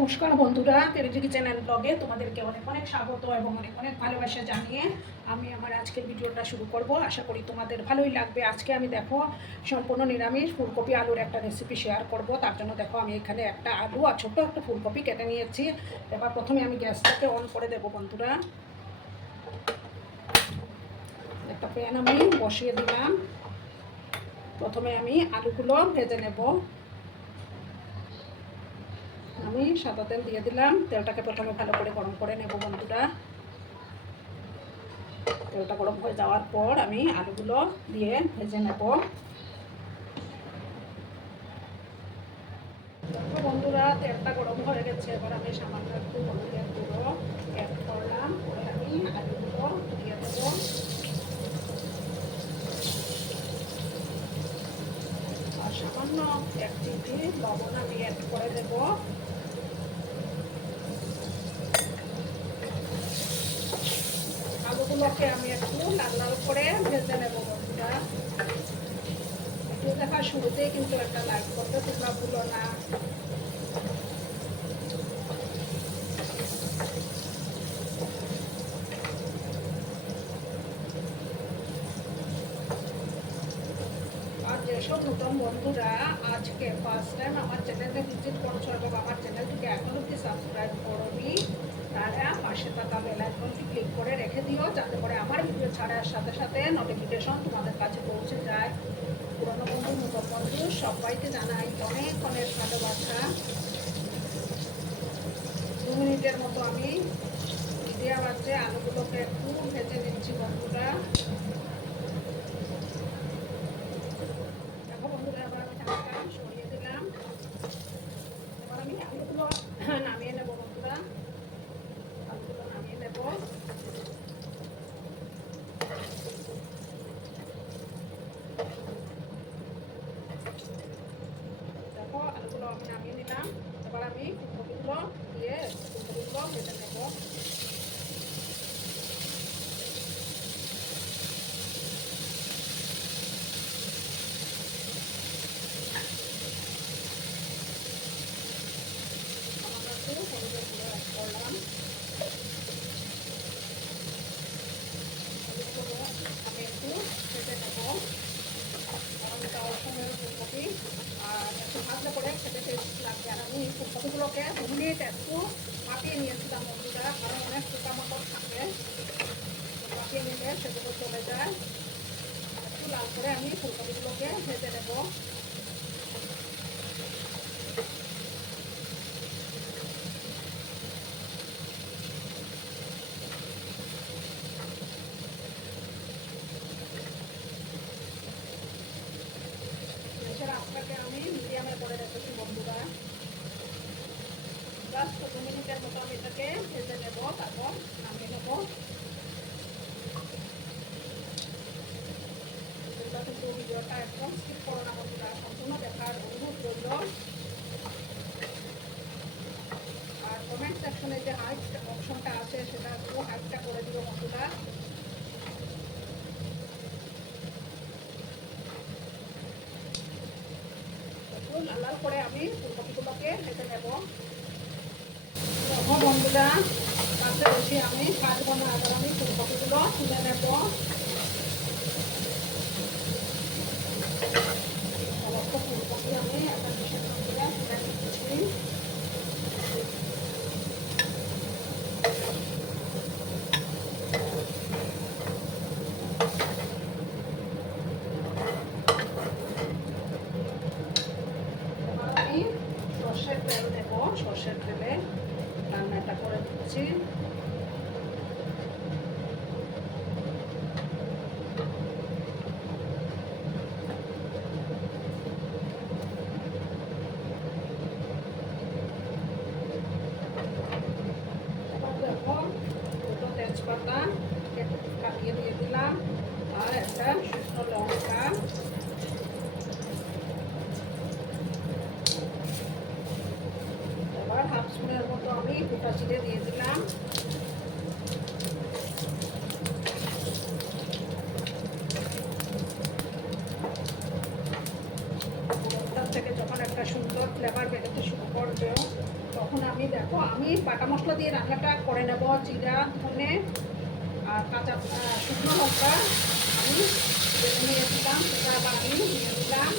নমস্কার বন্ধুরা, তেরেজিকি চ্যানেল ব্লগে তোমাদেরকে অনেক অনেক স্বাগত এবং অনেক অনেক ভালোবাসা জানিয়ে আমি আমার আজকের ভিডিওটা শুরু করব। আশা করি তোমাদের ভালোই লাগবে। আজকে আমি দেখো সম্পূর্ণ নিরামিষ ফুলকপি আলুর একটা রেসিপি শেয়ার করব। তার জন্য দেখো আমি এখানে একটা আলু আর ছোট্ট একটা ফুলকপি কেটে নিয়েছি। এবার প্রথমে আমি গ্যাসটাকে অন করে দেবো বন্ধুরা। একটা প্যান আমি বসিয়ে দিলাম। প্রথমে আমি আলুগুলো ভেজে নেব। আমি সাদা তেল দিয়ে দিলাম। তেলটাকে প্রথমে ভালো করে গরম করে নেব বন্ধুরা। তেলটা গরম হয়ে যাওয়ার পর আমি আলুগুলো দিয়ে ভেজে নেব। দেখো বন্ধুরা, তেলটা গরম হয়ে গেছে। এবার আমি সামান্য একটু হলুদের গুঁড়ো অ্যাড করলাম, করে আমি আলুগুলো দিয়ে দেবো। আর সামান্য 1 চিমটি লবণ আমি অ্যাড করে দেবো। আলুগুলোকে আমি একটু লাল লাল করে ভেজে নেব বন্ধুরা। একটু দেখা শুরুতেই কিন্তু একটা লাইক করতে তোমরা ভুলো না। আর যেসব নতুন বন্ধুরা আজকে ফার্স্ট টাইম আমার চ্যানেলে ভিজিট করছো এবং আমার চ্যানেলটিকে এখন অব্দি সাবস্ক্রাইব করোনি, তারা পাশে থাকা বেল আইকনটি ক্লিক করে রেখে দিও, যাতে করে আমার ভিডিও ছাড়ার সাথে সাথে নোটিফিকেশন তোমাদের কাছে পৌঁছে যায়। পুরনো বন্ধু নতুন বন্ধু সবাইকে জানাই অনেক অনেক ভালোবাসা। 2 মিনিটের মতো আমি মিডিয়াম আঁচে আলুগুলোকে একটু ভেজে নিচ্ছি বন্ধুরা। দেখো বন্ধুরা, এবার আমি ঢাকা সরিয়ে দিলাম। এবার আমি আলুগুলো নামিয়ে নেবো বন্ধুরা। আলুগুলো নামিয়ে নেব। দেখো আলুগুলো আমি নামিয়ে নিলাম। এবার আমি ফুলকপিগুলো দিয়ে ফুলকপিগুলো ভেজে নেব। আমার একটু হলুদের গুঁড়ো অ্যাড করলাম। হলুদগুলো আমি একটু ভেজে নেব। কারণ এটা অসময়ের ফুলকপি আর একটু ভাজলে করে খেতে টেস্ট লাগবে। আর আমি ফুলকপিগুলোকে 2 মিনিট একটু মাখিয়ে নিয়েছিলাম বন্ধুরা, কারণ অনেক পোকামাকড় থাকে, মাখিয়ে নিলে সেগুলো চলে যায়। একটু লাল করে আমি ফুলকপিগুলোকে ভেজে নেব। গ্যাসের আঁচটাকে আমি মিডিয়ামে করে রেখেছি বন্ধুরা। জাস্ট 2 মিনিটের মতো আমি এটাকে ভেজে নেব, তারপর নামিয়ে নেব। তোমরা কিন্তু ভিডিওটা একদম স্কিপ করো না বন্ধুরা, সম্পূর্ণ দেখার অনুরোধ রইল। আর কমেন্ট সেকশনে যে হাইট অপশনটা আছে সেটা একটু হাইটটা করে দিও বন্ধুরা। একটু লাল লাল করে আমি ফুলকপিগুলোকে ভেজে নেব। দেখো বন্ধুরা, তাতে বেশি আমি ভাজবো না। এবার আমি ফুলকপিগুলো তুলে নেব। সমস্ত ফুলকপি আমি একটা ডিশের মধ্যে তুলে নিচ্ছি। এবার আমি সর্ষের তেল দেবো। সর্ষের তেলে রান্নাটা করে দিচ্ছি। এবার দেখো 2টো তেজপাতা কাটিয়ে দিয়ে দিলাম আর একটা শুকনো লঙ্কা। এবার 1/2 স্পুনের মতো আমি গোটা জিরে দিয়ে দিলাম। থেকে যখন একটা সুন্দর ফ্লেভার বেরোতে শুরু করবে তখন আমি দেখো আমি বাটা মশলা দিয়ে রান্নাটা করে নেব। জিরা, ধনে আর কাঁচা শুকনো লঙ্কা আমি বেটে নিয়েছিলাম, সেটা আবার আমি নিয়ে দিলাম।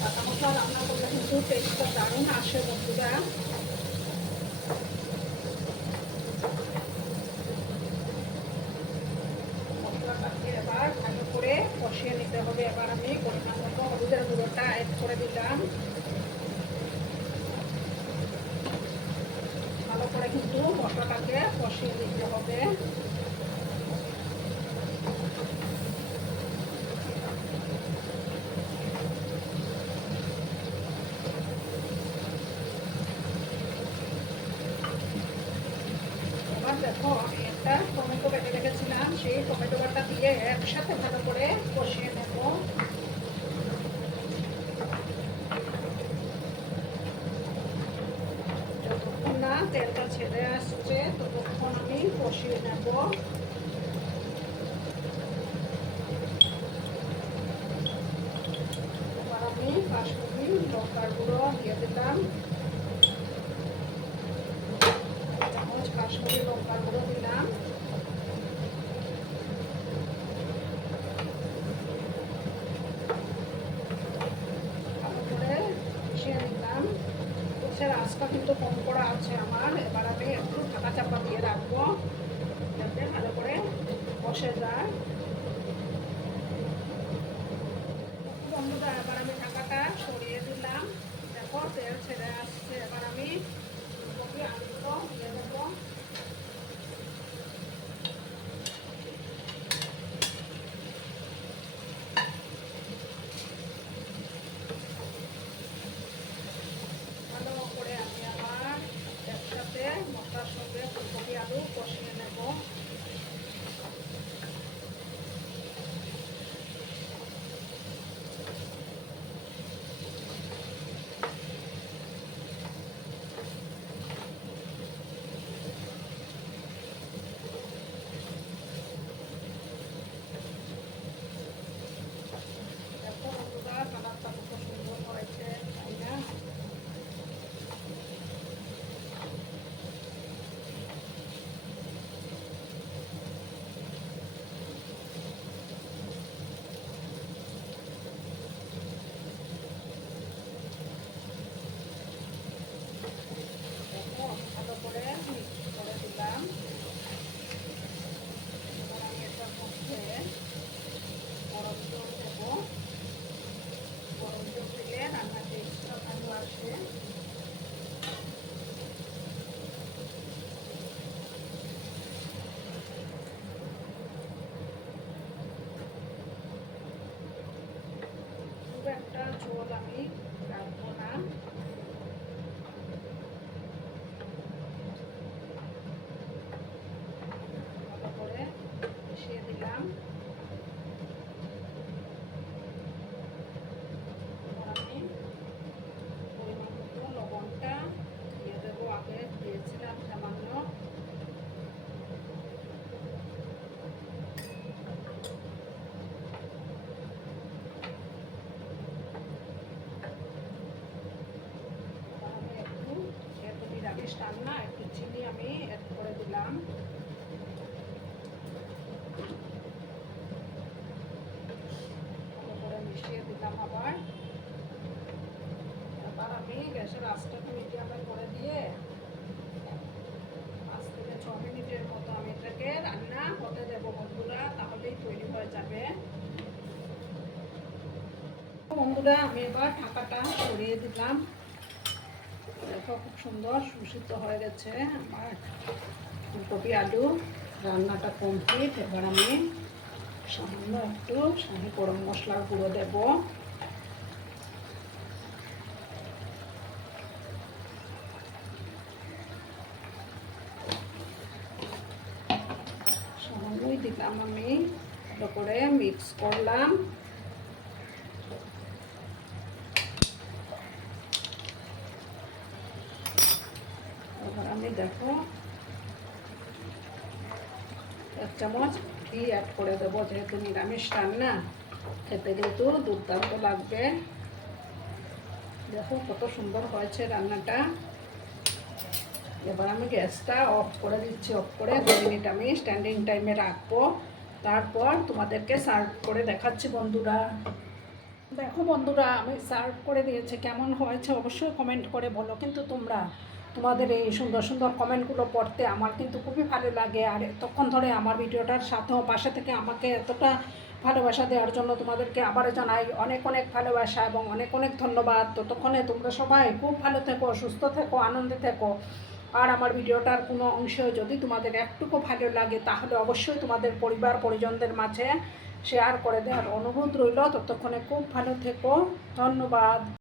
বাটা মশলা রান্না করলে কিন্তু টেস্টটা দারুণ আসে বন্ধুরা। মশলাটাকে এবার ভালো করে কষিয়ে নিতে হবে। এবার আমি পরিমাণ মতো হলুদের গুঁড়োটা অ্যাড করে দিলাম। ভালো করে কিন্তু মশলাটাকে কষিয়ে দিতে হবে। এবার দেখো আমি একটা টমেটো কেটে রেখেছিলাম, সেই টমেটো বাটা দিয়ে একসাথে ভালো করে কষিয়ে নেব। যতক্ষণ না তেলটা ছেড়ে আসছে ততক্ষণ আমি কষিয়ে নেব। এবার আমি কাশ্মীরি লঙ্কার গুঁড়ো দিয়ে দিলাম, চামচ কাশ্মীরি লঙ্কার গুঁড়ো দিলাম। ভালো করে মিশিয়ে নিলাম। গ্যাসের আঁচটা কিন্তু কম করা আছে আমার। এবার আমি একটু ঢাকা চাপা দিয়ে রাখবো যাতে ভালো করে বসে যায়। বন্ধুরা এবার আমি ঢাকাটা সরিয়ে দিলাম। দেখো তেল ছেড়ে আসছে। এবার আমি ফুলকপি আলুগুলো দিয়ে দেবো। ভালো করে আমি আবার একসাথে মশলার সঙ্গে ফুলকপি আলু কষিয়ে নেব। দেখো বন্ধুরা কালারটা কত সুন্দর হয়েছে, তাই না? দেখো ভালো করে মিক্স করে দিলাম। এবার আমি এটার মধ্যে গরম জল দেবো। গরম জল দিলে রান্নার টেস্টটা ভালো আসে। খুব একটা ঝোল আমি রাখবো না। ভালো করে মিশিয়ে দিলাম। এবার আমি পরিমাণ মতো লবণটা দিয়ে দেবো। আগে দিয়েছিলাম সামান্য। আমি একটু যেহেতু নিরামিষ রান্না একটু চিনি আমি অ্যাড করে দিলাম। ভালো করে মিশিয়ে দিলাম আবার। এবার আমি গ্যাসের আঁচটা মিডিয়ামে করে দিয়ে 5 থেকে 6 মিনিটের মতো আমি এটাকে রান্না হতে দেবো বন্ধুরা, তাহলেই তৈরি হয়ে যাবে। বন্ধুরা আমি এবার ঢাকাটা সরিয়ে দিলাম। দেখো খুব সুন্দর সুসিদ্ধ হয়ে গেছে আমার ফুলকপি আলু রান্নাটা কমপ্লিট। এবার আমি সামান্য একটু শাহি গরম মশলার গুঁড়ো দেব। সামান্যই দিলাম আমি। ভালো করে মিক্স করলাম। এবার আমি দেখো 1 চামচ ঘি অ্যাড করে দেবো, যেহেতু নিরামিষ রান্না খেতে কিন্তু দুর্দান্ত লাগবে। দেখো কত সুন্দর হয়েছে রান্নাটা। এবার আমি গ্যাসটা অফ করে দিচ্ছি, অফ করে 2 মিনিট আমি স্ট্যান্ডিং টাইমে রাখবো, তারপর তোমাদেরকে সার্ভ করে দেখাচ্ছি বন্ধুরা। দেখো বন্ধুরা, আমি সার্ভ করে দিয়েছি, কেমন হয়েছে অবশ্যই কমেন্ট করে বলো। কিন্তু তোমাদের এই সুন্দর সুন্দর কমেন্টগুলো পড়তে আমার কিন্তু খুবই ভালো লাগে। আর এতক্ষণ ধরে আমার ভিডিওটার সাথেও পাশে থেকে আমাকে এতটা ভালোবাসা দেওয়ার জন্য তোমাদেরকে আবারও জানাই অনেক অনেক ভালোবাসা এবং অনেক অনেক ধন্যবাদ। ততক্ষণে তোমরা সবাই খুব ভালো থেকো, সুস্থ থেকো, আনন্দে থেকো। আর আমার ভিডিওটার কোনো অংশ যদি তোমাদের একটুকু ভালো লাগে তাহলে অবশ্যই তোমাদের পরিবার পরিজনদের মাঝে শেয়ার করে দেওয়ার অনুরোধ রইল। ততক্ষণে খুব ভালো থেকো, ধন্যবাদ।